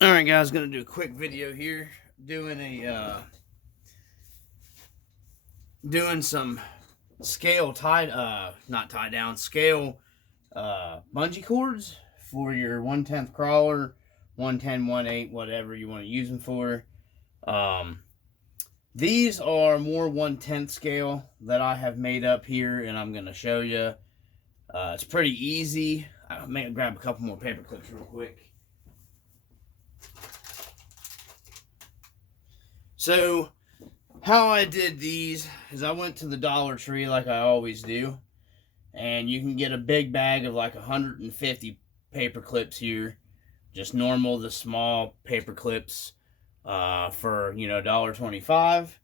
Alright guys, gonna do a quick video here doing doing some scale not tie down, scale bungee cords for your 1/10 crawler, 110, 1/8, whatever you want to use them for. Um these are more 1/10 scale that I have made up here, and I'm gonna show you. It's pretty easy. I may grab a couple more paper clips real quick. So how I did these is I went to the Dollar Tree like I always do, and you can get a big bag of like 150 paper clips here, just normal, the small paper clips, for $1.25.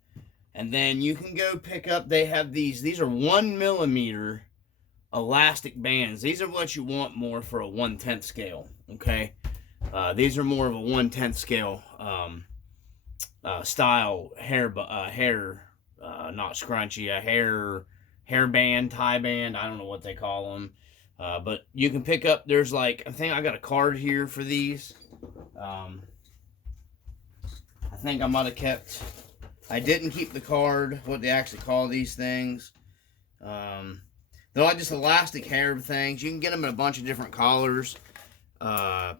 And then you can go pick up, they have these are 1 millimeter elastic bands. These are what you want more for a 1/10 scale, okay? These are more of a 1/10 scale style hair, not scrunchy, a hair band, tie band. I don't know what they call them, but you can pick up. There's like, I think I got a card here for these. I think I might have kept. I didn't keep the card. What they actually call these things. They're like just elastic hair things. You can get them in a bunch of different colors. They're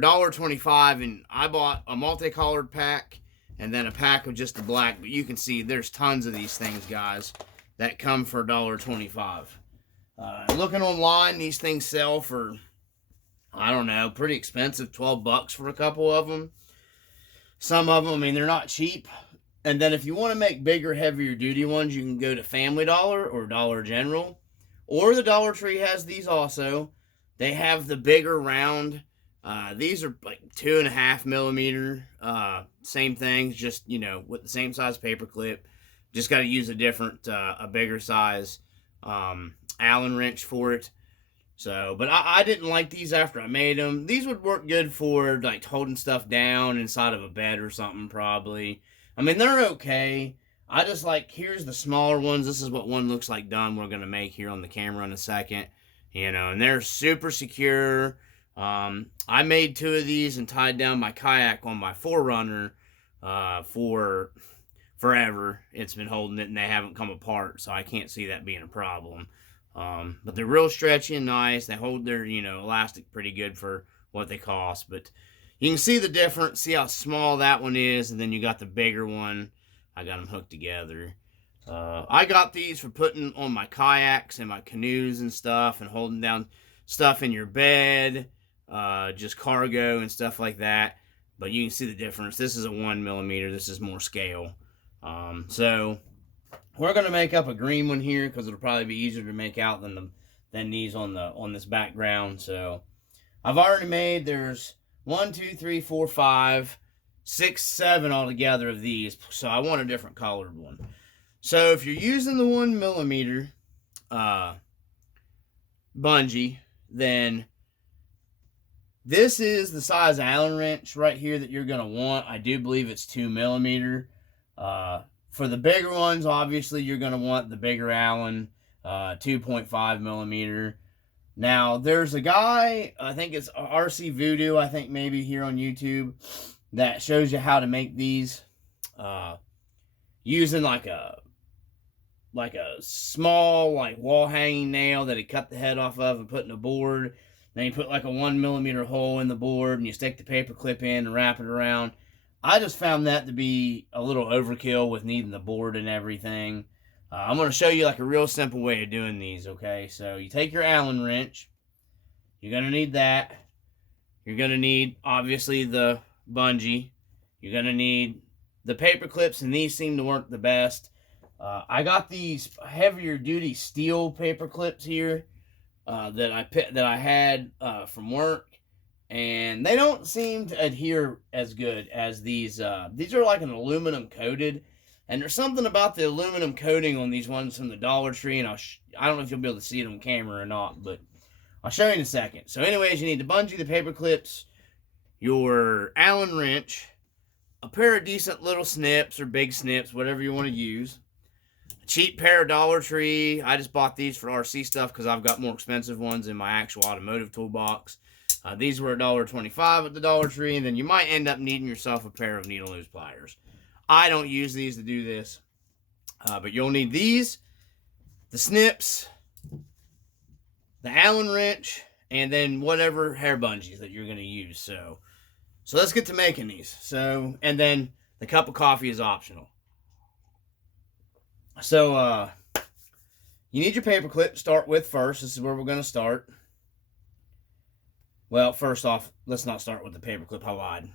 $1.25, and I bought a multicolored pack and then a pack of just the black. But you can see there's tons of these things, guys, that come for $1.25. Looking online, these things sell for, I don't know, pretty expensive, $12 for a couple of them. Some of them, I mean, they're not cheap. And then if you want to make bigger, heavier duty ones, you can go to Family Dollar or Dollar General. Or the Dollar Tree has these also. They have the bigger round. These are like 2.5 millimeter. Same things, just, with the same size paper clip. Just got to use a different, a bigger size Allen wrench for it. So, but I didn't like these after I made them. These would work good for like holding stuff down inside of a bed or something, probably. I mean, they're okay. I just like, here's the smaller ones. This is what one looks like done. We're going to make here on the camera in a second. And they're super secure. I made 2 of these and tied down my kayak on my Forerunner for forever. It's been holding it and they haven't come apart, so I can't see that being a problem. But they're real stretchy and nice. They hold their, elastic pretty good for what they cost. But you can see the difference, see how small that one is, and then you got the bigger one. I got them hooked together. I got these for putting on my kayaks and my canoes and stuff, and holding down stuff in your bed, just cargo and stuff like that. But you can see the difference. This is a 1 millimeter. This is more scale. So we're gonna make up a green one here because it'll probably be easier to make out than these on this background. So I've already made, there's 1, 2, 3, 4, 5, 6, 7 altogether of these. So I want a different colored one. So if you're using the 1 millimeter bungee, then this is the size Allen wrench right here that you're gonna want. I do believe it's 2 millimeter. For the bigger ones, obviously you're gonna want the bigger Allen, 2.5 millimeter. Now, there's a guy, I think it's RC Voodoo, I think maybe here on YouTube, that shows you how to make these using like a small wall hanging nail that he cut the head off of and put in a board. Then you put like a 1 millimeter hole in the board and you stick the paper clip in and wrap it around. I just found that to be a little overkill with needing the board and everything. I'm going to show you like a real simple way of doing these, okay? So you take your Allen wrench. You're going to need that. You're going to need, obviously, the bungee. You're going to need the paper clips, and these seem to work the best. I got these heavier duty steel paper clips here that I had from work. And they don't seem to adhere as good as these. These are like an aluminum coated. And there's something about the aluminum coating on these ones from the Dollar Tree. And I don't know if you'll be able to see it on camera or not, but I'll show you in a second. So anyways, you need the bungee, the paper clips, your Allen wrench, a pair of decent little snips or big snips, whatever you want to use. A cheap pair of Dollar Tree. I just bought these for RC stuff because I've got more expensive ones in my actual automotive toolbox. These were $1.25 at the Dollar Tree, and then you might end up needing yourself a pair of needle nose pliers. I don't use these to do this, but you'll need these, the snips, the Allen wrench, and then whatever hair bungees that you're going to use. So let's get to making these. And then the cup of coffee is optional. So, you need your paper clip to start with first. This is where we're going to start. Well, first off, let's not start with the paper clip. I lied.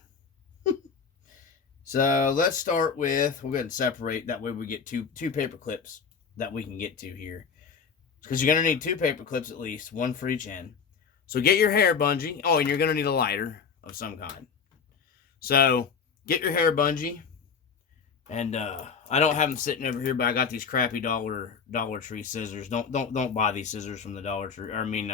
So let's start with, we'll go ahead and separate. That way we get two paper clips that we can get to here. Because you're going to need 2 paper clips at least, 1 for each end. So get your hair bungee. Oh, and you're going to need a lighter of some kind. So get your hair bungee. And I don't have them sitting over here, but I got these crappy Dollar Tree scissors. Don't buy these scissors from the Dollar Tree. Or I mean,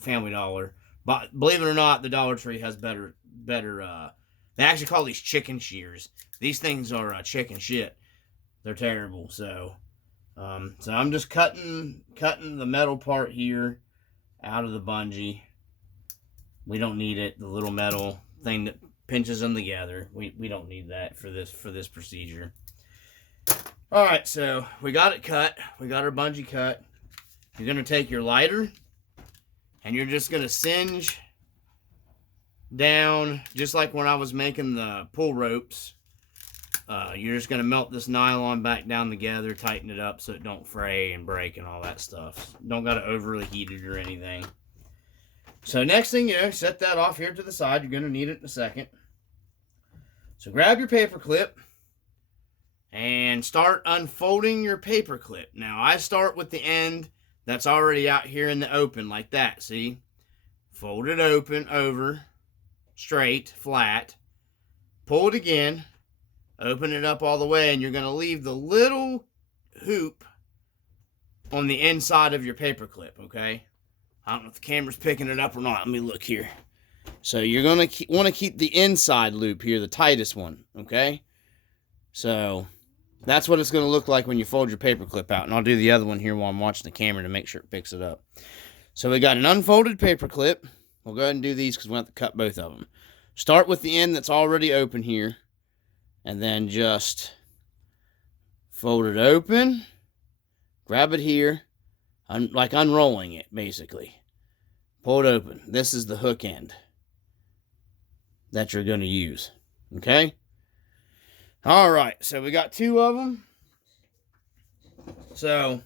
Family Dollar. But believe it or not, the Dollar Tree has better. They actually call these chicken shears. These things are chicken shit. They're terrible. So I'm just cutting the metal part here out of the bungee. We don't need it. The little metal thing that pinches them together. We don't need that for this procedure. All right, so we got it cut. We got our bungee cut. You're gonna take your lighter, and you're just gonna singe down, just like when I was making the pull ropes. You're just gonna melt this nylon back down together, tighten it up so it don't fray and break and all that stuff. Don't gotta overly heat it or anything. So next thing you know, set that off here to the side. You're gonna need it in a second. So grab your paper clip and start unfolding your paper clip. Now I start with the end that's already out here in the open like that, see? Fold it open over, straight, flat. Pull it again, open it up all the way, and you're going to leave the little hoop on the inside of your paper clip, okay? I don't know if the camera's picking it up or not. Let me look here. So you're going to want to keep the inside loop here, the tightest one, okay? So that's what it's going to look like when you fold your paper clip out. And I'll do the other one here while I'm watching the camera to make sure it picks it up. So we got an unfolded paper clip. We'll go ahead and do these because we have to cut both of them. Start with the end that's already open here. And then just fold it open. Grab it here. Like unrolling it, basically. Pull it open. This is the hook end that you're going to use. Okay? All right. So we got 2 of them. So,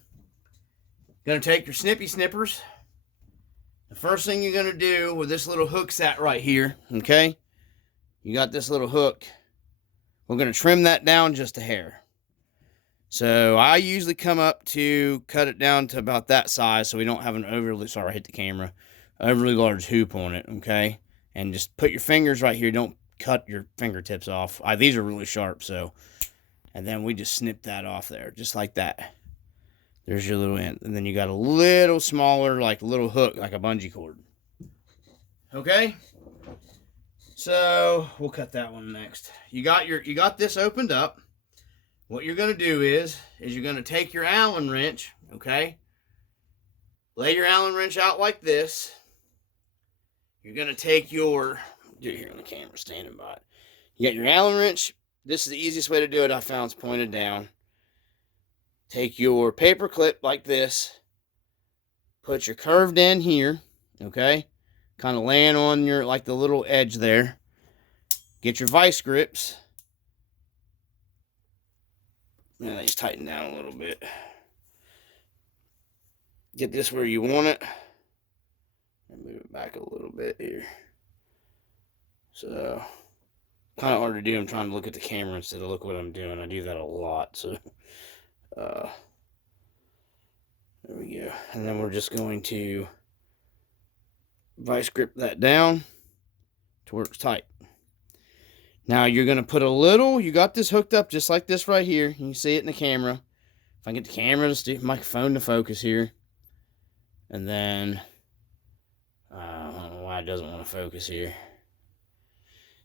going to take your snippy snippers. The first thing you're going to do with this little hook set right here, okay? You got this little hook. We're going to trim that down just a hair. So I usually come up to cut it down to about that size so we don't have an overly, sorry I hit the camera, overly large hoop on it, okay? And just put your fingers right here. Don't cut your fingertips off. These are really sharp, so. And then we just snip that off there, just like that. There's your little end. And then you got a little smaller, like little hook, like a bungee cord. Okay? So we'll cut that one next. You got this opened up. What you're going to do is you're going to take your Allen wrench, okay? Lay your Allen wrench out like this. You're going to take your, do it here on the camera, standing by it. You got your Allen wrench. This is the easiest way to do it, I found, is pointed down. Take your paper clip like this. Put your curved end here, okay? Kind of laying on your, like the little edge there. Get your vice grips. Now these tighten down a little bit. Get this where you want it. And move it back a little bit here. So, kind of hard to do. I'm trying to look at the camera instead of look what I'm doing. I do that a lot. So, there we go. And then we're just going to vice grip that down to where it's tight. Now you're going to put a little, you got this hooked up just like this right here. You can see it in the camera. If I can get the camera to my phone to focus here. And then, I don't know why it doesn't want to focus here.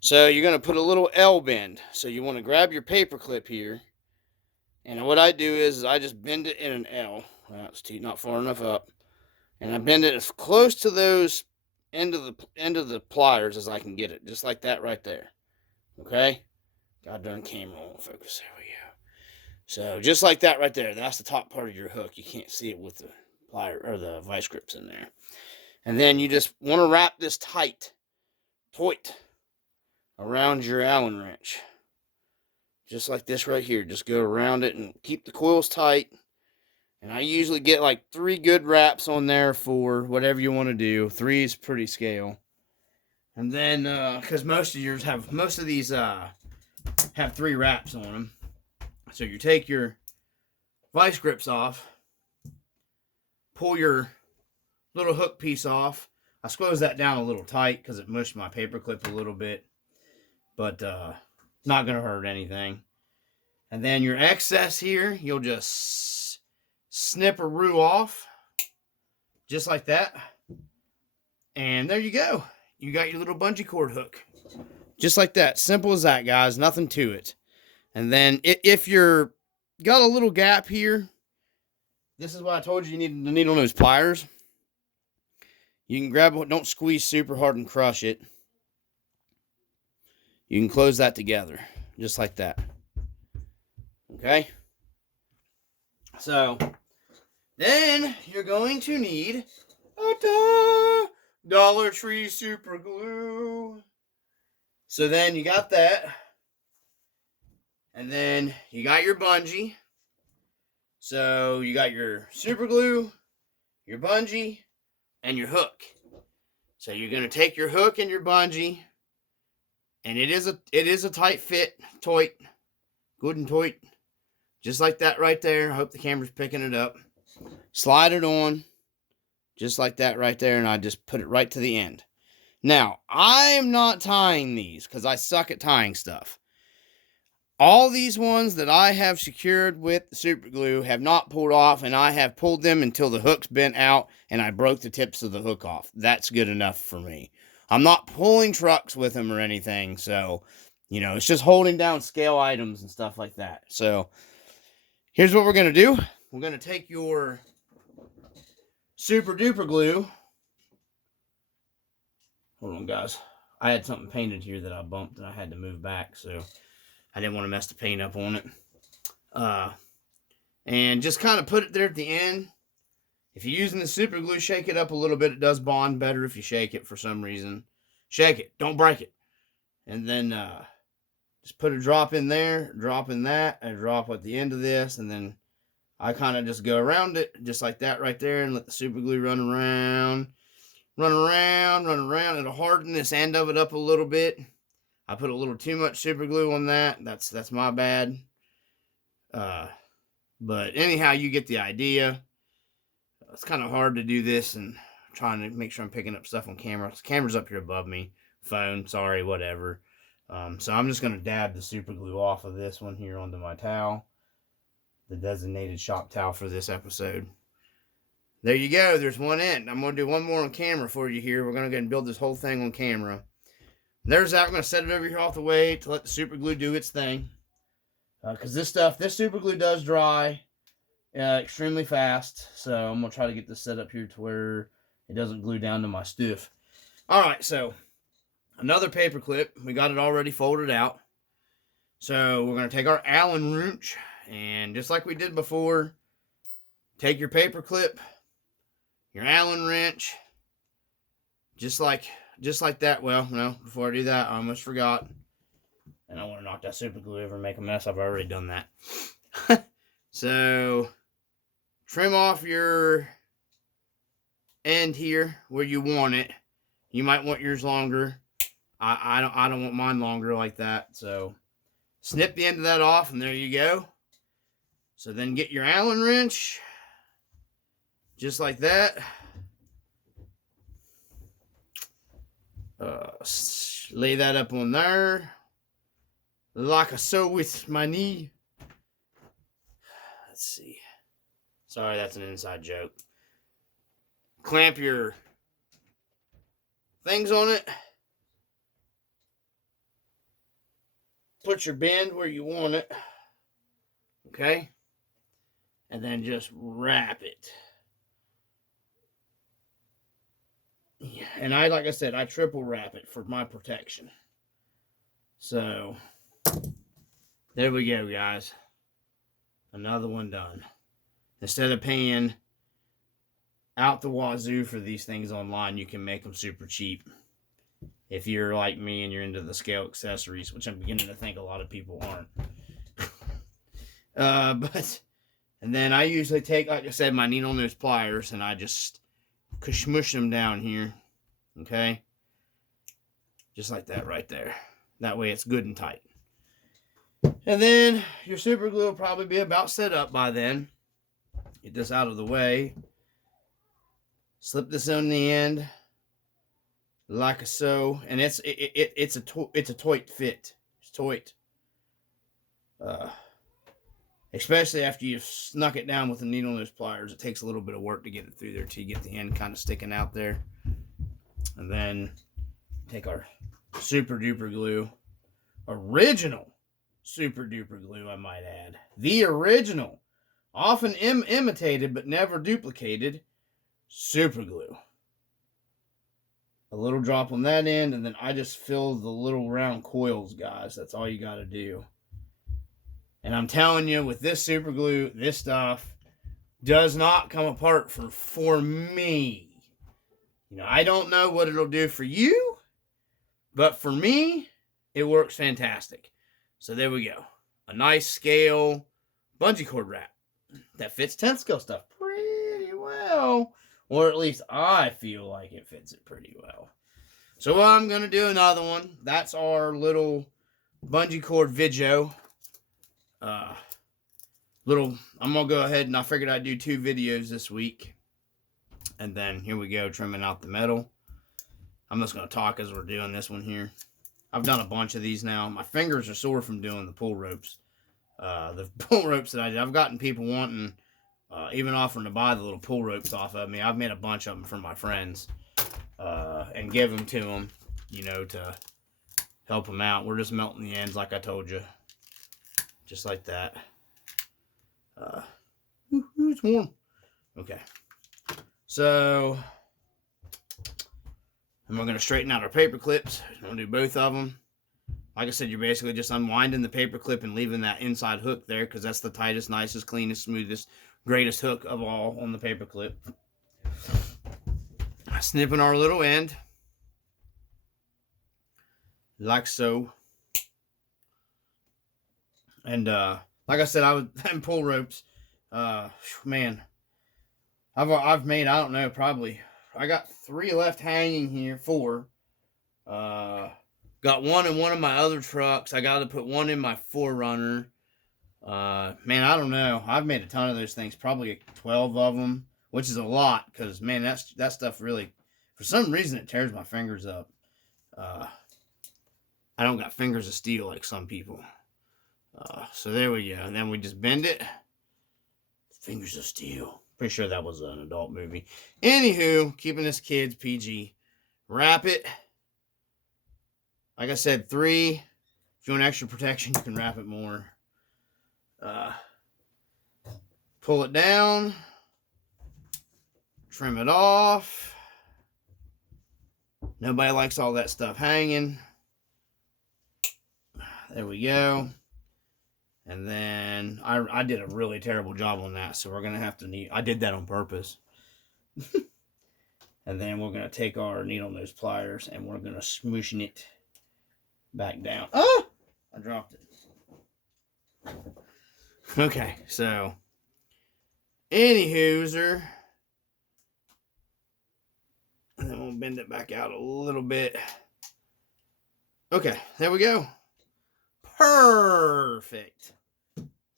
So you're going to put a little L bend. So you want to grab your paper clip here. And what I do is I just bend it in an L. Well, it's not far enough up. And I bend it as close to those end of the pliers as I can get it, just like that right there. Okay, god darn camera won't focus. There we go. So just like that right there, that's the top part of your hook. You can't see it with the plier or the vice grips in there. And then you just want to wrap this tight around your Allen wrench, just like this right here. Just go around it and keep the coils tight. And I usually get like 3 good wraps on there for whatever you want to do. 3 is pretty scale. And then, because most of these have 3 wraps on them. So you take your vice grips off, pull your little hook piece off. I squeeze that down a little tight because it mushed my paper clip a little bit, but not going to hurt anything. And then your excess here, you'll just snip-a-roo off, just like that. And there you go. You got your little bungee cord hook. Just like that. Simple as that, guys. Nothing to it. And then if you're got a little gap here, this is what I told you need the needle nose pliers. You can grab it, don't squeeze super hard and crush it. You can close that together, just like that. Okay? So, then you're going to need a Dollar Tree super glue. So then you got that. And then you got your bungee. So you got your super glue, your bungee, and your hook. So you're going to take your hook and your bungee, and it is a tight fit, toit, good and toit, just like that right there. I hope the camera's picking it up. Slide it on, just like that right there, and I just put it right to the end. Now, I am not tying these because I suck at tying stuff. All these ones that I have secured with the super glue have not pulled off, and I have pulled them until the hook's bent out and I broke the tips of the hook off. That's good enough for me. I'm not pulling trucks with them or anything, so, it's just holding down scale items and stuff like that. So, here's what we're going to do. We're going to take your super duper glue. Hold on, guys. I had something painted here that I bumped and I had to move back, so I didn't want to mess the paint up on it. And just kind of put it there at the end. If you're using the super glue, shake it up a little bit. It does bond better if you shake it for some reason. Shake it. Don't break it. And then just put a drop in there, drop in that, and a drop at the end of this. And then I kind of just go around it just like that right there and let the super glue run around. Run around, run around. It'll harden this end of it up a little bit. I put a little too much super glue on that. That's my bad. But anyhow, you get the idea. It's kind of hard to do this and trying to make sure I'm picking up stuff on camera. The camera's up here above me. Phone, sorry, whatever. So I'm just going to dab the super glue off of this one here onto my towel. The designated shop towel for this episode. There you go. There's one end. I'm going to do one more on camera for you here. We're going to go and build this whole thing on camera. There's that. I'm going to set it over here off the way to let the super glue do its thing. Because this super glue does dry extremely fast. So I'm going to try to get this set up here to where it doesn't glue down to my stuff. Alright, so another paper clip. We got it already folded out. So we're going to take our Allen wrench. And just like we did before, take your paper clip, your Allen wrench, just like that. Well, no, before I do that, I almost forgot. And I want to knock that super glue over and make a mess. I've already done that. So, trim off your end here where you want it. You might want yours longer. I don't want mine longer like that. So, snip the end of that off, and there you go. So then get your Allen wrench, just like that. Lay that up on there, like so with my knee. Let's see. Sorry, that's an inside joke. Clamp your things on it. Put your bend where you want it. Okay? And then just wrap it. And like I said, I triple wrap it for my protection. So, there we go, guys. Another one done. Instead of paying out the wazoo for these things online, you can make them super cheap. If you're like me and you're into the scale accessories, which I'm beginning to think a lot of people aren't. And then I usually take, like I said, my needle nose pliers, and I just smush them down here. Okay? Just like that right there. That way it's good and tight. And then your super glue will probably be about set up by then. Get this out of the way. Slip this on the end, like so, and it's a toit fit. It's toit. Especially after you've snuck it down with the needle nose pliers, it takes a little bit of work to get it through there till you get the end kind of sticking out there. And then take our super duper glue, original super duper glue, I might add, the original, often imitated but never duplicated super glue. A little drop on that end, and then I just fill the little round coils, guys. That's all you got to do. And I'm telling you, with this super glue, this stuff does not come apart for me. You know, I don't know what it'll do for you, but for me, it works fantastic. So there we go. A nice scale bungee cord wrap that fits 10th scale stuff pretty well. Or at least I feel like it fits it pretty well. So I'm going to do another one. That's our little bungee cord video. I'm going to go ahead and I figured I'd do 2 videos this week. And then here we go, trimming out the metal. I'm just going to talk as we're doing this one here. I've done a bunch of these now. My fingers are sore from doing the pull ropes. The pull ropes that I did. I've gotten people wanting, even offering to buy the little pull ropes off of me. I've made a bunch of them for my friends. And give them to them, you know, to help them out. We're just melting the ends like I told you. Just like that. It's warm. Okay. So, and we're going to straighten out our paper clips. I'm going to do both of them. Like I said, you're basically just unwinding the paper clip and leaving that inside hook there, because that's the tightest, nicest, cleanest, smoothest, greatest hook of all on the paper clip. Snipping our little end. Like so. And like I said, I was and pull ropes. Man, I've made, I don't know, probably I got 3 left hanging here. 4. Got one in one of my other trucks. I got to put one in my 4Runner. Man, I don't know. I've made a ton of those things. Probably 12 of them, which is a lot, because man, that stuff really, for some reason, it tears my fingers up. I don't got fingers of steel like some people. So there we go. And then we just bend it. Fingers of steel. Pretty sure that was an adult movie. Anywho, keeping this kids PG. Wrap it. Like I said, 3. If you want extra protection, you can wrap it more. Pull it down. Trim it off. Nobody likes all that stuff hanging. There we go. And then I did a really terrible job on that, so we're going to have to I did that on purpose. And then we're going to take our needle nose pliers and we're going to smoosh it back down. Oh! I dropped it. Okay, so anywho, and then we'll bend it back out a little bit. Okay, there we go. Perfect.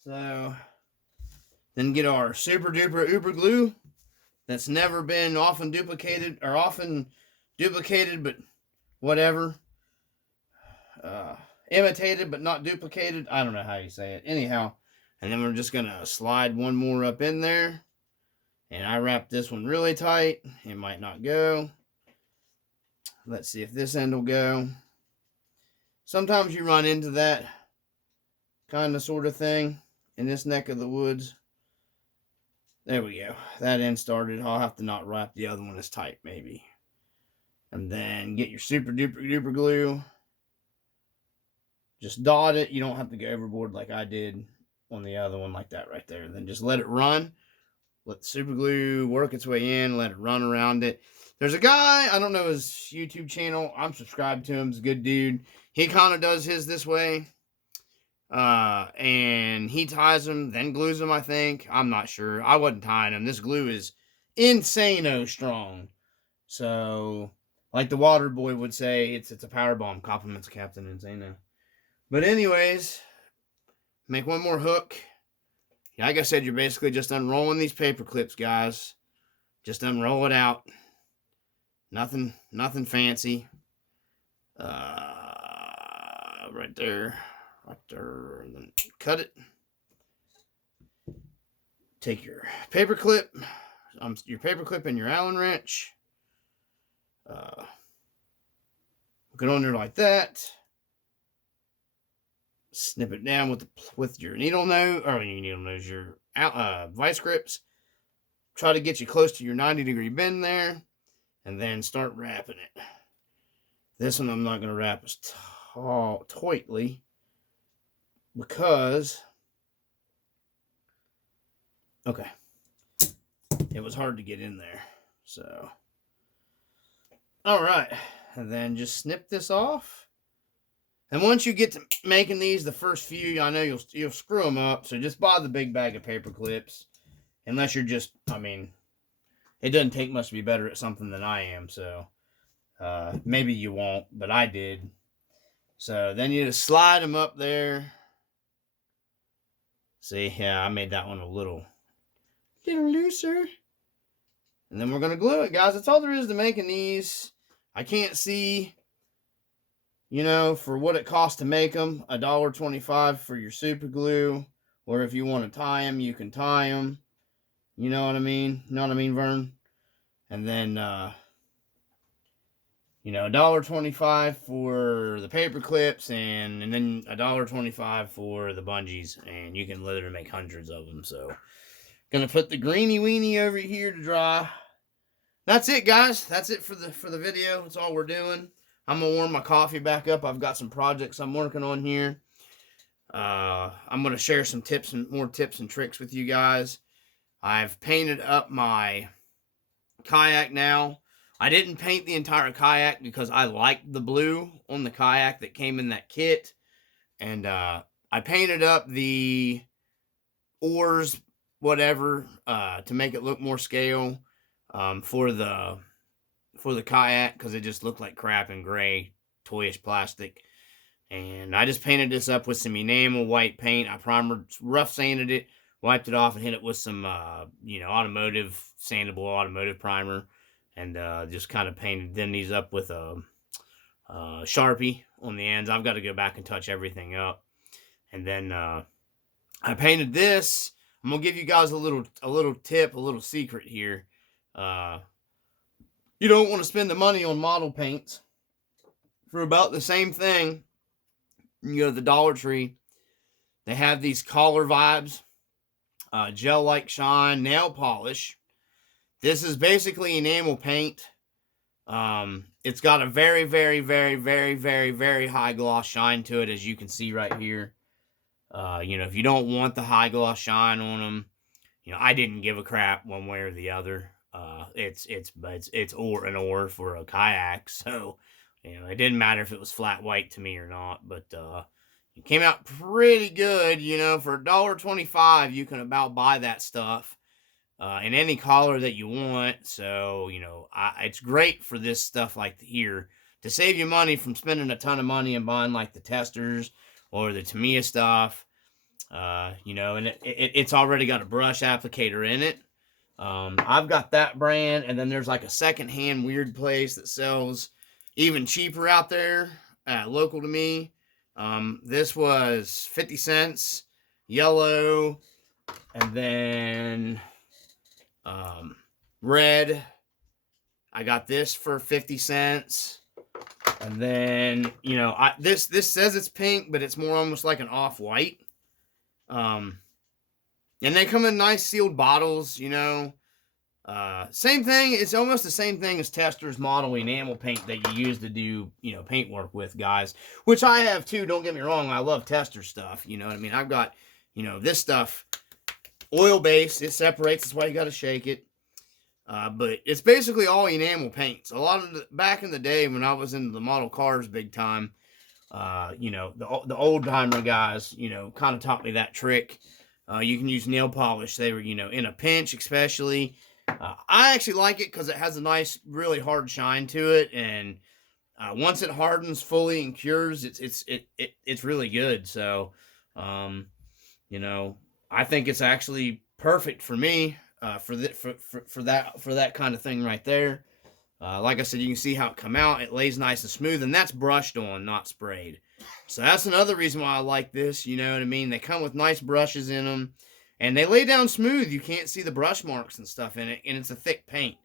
So then get our super duper uber glue that's never been often duplicated, but whatever. Imitated but not duplicated. I don't know how you say it. Anyhow, and then we're just gonna slide one more up in there. And I wrap this one really tight. It might not go. Let's see if this end will go. Sometimes you run into that kind of sort of thing in this neck of the woods. There we go. That end started. I'll have to not wrap the other one as tight, maybe. And then get your super duper duper glue. Just dot it. You don't have to go overboard like I did on the other one, like that right there. Then just let it run. Let the super glue work its way in. Let it run around it. There's a guy, I don't know his YouTube channel. I'm subscribed to him. He's a good dude. He kind of does his this way. And he ties them, then glues them, I think. I'm not sure. I wasn't tying them. This glue is insane-o strong. So, like the water boy would say, it's a power bomb. Compliments Captain Insano. But anyways, make one more hook. Like I said, you're basically just unrolling these paper clips, guys. Just unroll it out. Nothing fancy. Right there. Right there. And then cut it. Take your paper clip. Your paper clip and your Allen wrench. Hook it on there like that. Snip it down with your needle nose, or your needle nose, your vice grips. Try to get you close to your 90-degree bend there, and then start wrapping it. This one I'm not going to wrap as tightly because, okay, it was hard to get in there. So, all right, and then just snip this off. And once you get to making these, the first few, I know you'll screw them up. So just buy the big bag of paper clips. Unless you're just, I mean, it doesn't take much to be better at something than I am. So maybe you won't, but I did. So then you just slide them up there. See, yeah, I made that one a little looser. And then we're going to glue it, guys. That's all there is to making these. I can't see, you know, for what it costs to make them, $1.25 for your super glue. Or if you want to tie them, you can tie them. You know what I mean? You know what I mean, Vern? And then, you know, $1.25 for the paper clips, and then $1.25 for the bungees. And you can literally make hundreds of them. So, gonna put the greeny weenie over here to dry. That's it, guys. That's it for the video. That's all we're doing. I'm going to warm my coffee back up. I've got some projects I'm working on here. I'm going to share some more tips and tricks with you guys. I've painted up my kayak now. I didn't paint the entire kayak because I liked the blue on the kayak that came in that kit. And I painted up the oars, whatever, to make it look more scale for the kayak, because it just looked like crap and gray, toyish plastic. And I just painted this up with some enamel white paint. I primered, rough sanded it, wiped it off, and hit it with some, you know, sandable automotive primer. And just kind of painted these up with a Sharpie on the ends. I've got to go back and touch everything up. And then I painted this. I'm going to give you guys a little tip, a little secret here. You don't want to spend the money on model paints. For about the same thing, you go to the Dollar Tree. They have these collar vibes, gel-like shine, nail polish. This is basically enamel paint. It's got a very, very, very, very, very, very high gloss shine to it, as you can see right here. You know, if you don't want the high gloss shine on them, you know, I didn't give a crap one way or the other. It's ore for a kayak, so you know it didn't matter if it was flat white to me or not. But it came out pretty good, you know. For $1.25, you can about buy that stuff in any color that you want. So you know, it's great for this stuff like here to save you money from spending a ton of money and buying like the testers or the Tamiya stuff. You know, and it's already got a brush applicator in it. I've got that brand, and then there's like a secondhand weird place that sells even cheaper out there, local to me. This was 50 cents, yellow, and then red. I got this for 50 cents. And then, you know, this says it's pink, but it's more almost like an off-white. And they come in nice sealed bottles, you know. Same thing. It's almost the same thing as Tester's model enamel paint that you use to do, paint work with, guys. Which I have too. Don't get me wrong. I love Tester stuff. You know what I mean? I've got, this stuff, oil based. It separates. That's why you got to shake it. But it's basically all enamel paints. A lot of back in the day when I was into the model cars big time, the old timer guys, kind of taught me that trick. You can use nail polish. They were, in a pinch, especially. I actually like it because it has a nice, really hard shine to it, and once it hardens fully and cures, it's really good. So, I think it's actually perfect for me for that kind of thing right there. Like I said, you can see how it come out. It lays nice and smooth, and that's brushed on, not sprayed. So that's another reason why I like this. You know what I mean? They come with nice brushes in them. And they lay down smooth. You can't see the brush marks and stuff in it. And it's a thick paint.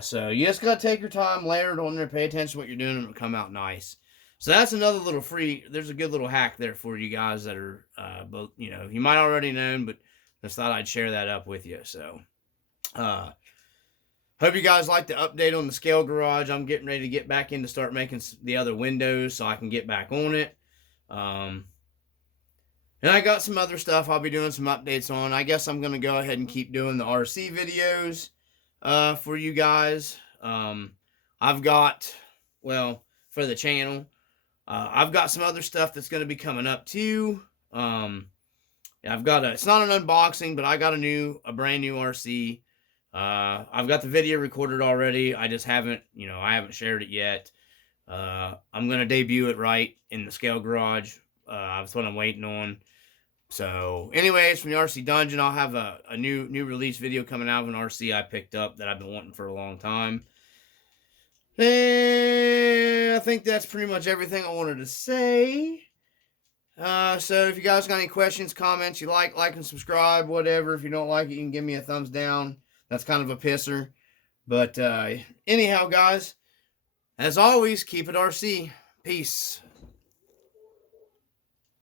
So you just got to take your time, layer it on there, pay attention to what you're doing, and it'll come out nice. So that's another little there's a good little hack there for you guys that are, both, you might already know, but just thought I'd share that up with you. So, hope you guys like the update on the scale garage. I'm getting ready to get back in to start making the other windows so I can get back on it. And I got some other stuff I'll be doing some updates on. I guess I'm going to go ahead and keep doing the RC videos for you guys. I've got, for the channel, I've got some other stuff that's going to be coming up too. It's not an unboxing, but I got a brand new RC. I've got the video recorded already. I just haven't, I haven't shared it yet. I'm going to debut it right in the scale garage. That's what I'm waiting on. So, anyways, from the RC Dungeon, I'll have a new release video coming out of an RC I picked up that I've been wanting for a long time. And I think that's pretty much everything I wanted to say. So if you guys got any questions, comments, you like and subscribe, whatever. If you don't like it, you can give me a thumbs down. That's kind of a pisser. But anyhow, guys, as always, keep it RC. Peace.